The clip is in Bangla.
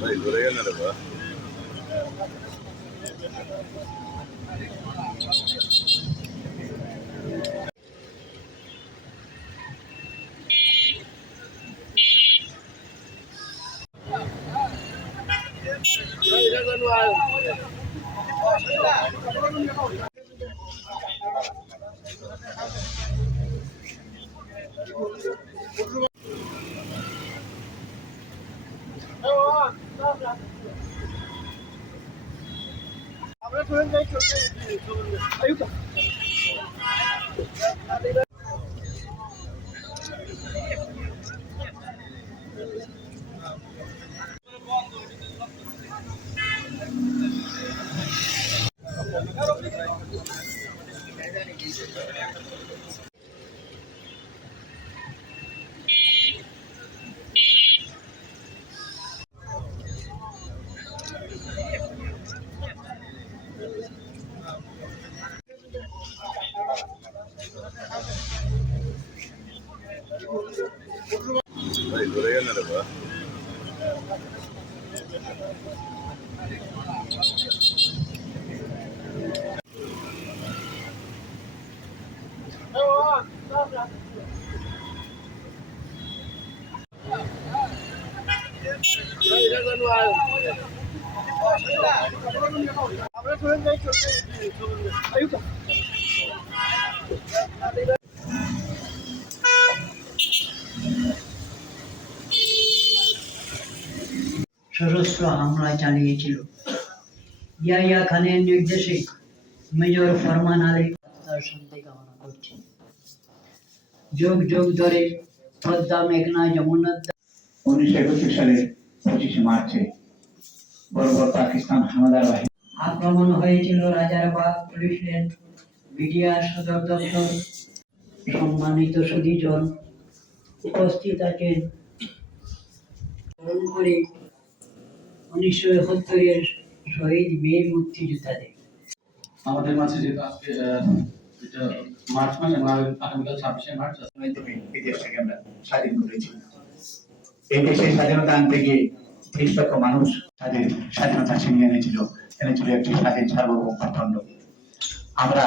ভাই ধরে গেল রে বা ভাই ধরে গেল রে বা সশস্ত্র হামলা চালিয়েছিল। ইয়াহিয়া খানের নির্দেশে মেজর ফরমান আলী তার শান্তি কামনা করছি। যুগ যুগ ধরে পদ্মা, মেঘনা, যমুনা 1931 সালের 25 মার্চে বর্বর পাকিস্তান হানাদার বাহিনী আক্রমণ হয়েছিল রাজারবাগ পুলিশের বিডিআর সদর দপ্তর। সম্মানিত সুধীজন উপস্থিত আছেন। স্মরণ করে 1971 শহীদ বীর মুক্তিযোদ্ধাদের। আমাদের মাঝে যেহেতু আজকে এটা মার্চ মাস এবং আগামীকাল 26শে মার্চ এই দেশটাকে আমরা স্বাধীন করেছি। এই দেশে স্বাধীনতা আনতে গিয়ে 30 লক্ষ মানুষ তাদের স্বাধীনতা ছিনিয়ে এনেছিল একটি স্বাধীন সার্বভৌম ভূখণ্ড। আমরা